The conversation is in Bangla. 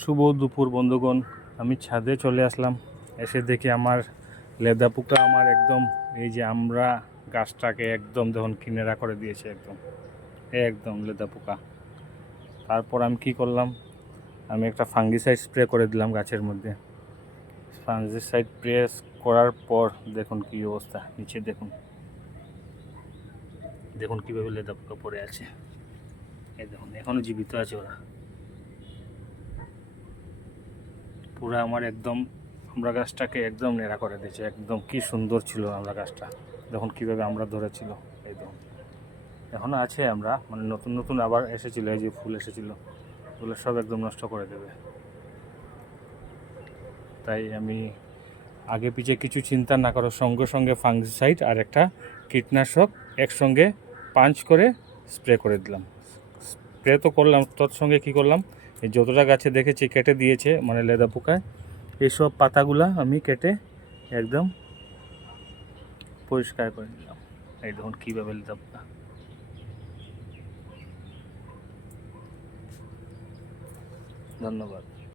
শুভ দুপুর বন্ধুগণ, আমি ছাদে চলে আসলাম। এসে দেখি আমার লেদা পোকা আমার একদম এই যে আমরা গাছটাকে একদম দেখুন কিনারা করে দিয়েছে, একদম লেদা পোকা। তারপর আমি কি করলাম, আমি একটা ফাঙ্গিসাইড স্প্রে করে দিলাম গাছের মধ্যে। ফাঙ্গিসাইড স্প্রে করার পর দেখুন কি অবস্থা, নিচে দেখুন দেখুন কীভাবে লেদা পোকা পড়ে আছে। এই দেখুন এখনও জীবিত আছে ওরা। পুরো আমার একদম আমরা গাছটাকে একদম নেড়া করে দিয়েছে। একদম কি সুন্দর ছিল আমরা গাছটা, দেখুন কীভাবে আমরা ধরেছিল। এই দেখুন এখনও আছে, আমরা মানে নতুন নতুন আবার এসেছিল, এই যে ফুল এসেছিল, ফুল সব একদম নষ্ট করে দেবে। তাই আমি আগে পিছে কিছু চিন্তা না করার সঙ্গে সঙ্গে ফাঙ্গিসাইড আর একটা কীটনাশক একসঙ্গে পাঞ্চ করে স্প্রে করে দিলাম। স্প্রে তো করলাম, তৎসঙ্গে কী করলাম, এই যতটা গাছে দেখেছি কেটে দিয়েছে মানে লেদা পোকায়, এইসব পাতাগুলা আমি কেটে একদম পরিষ্কার করে দিলাম। এই দেখুন কীভাবে লেদা পোকা। ধন্যবাদ।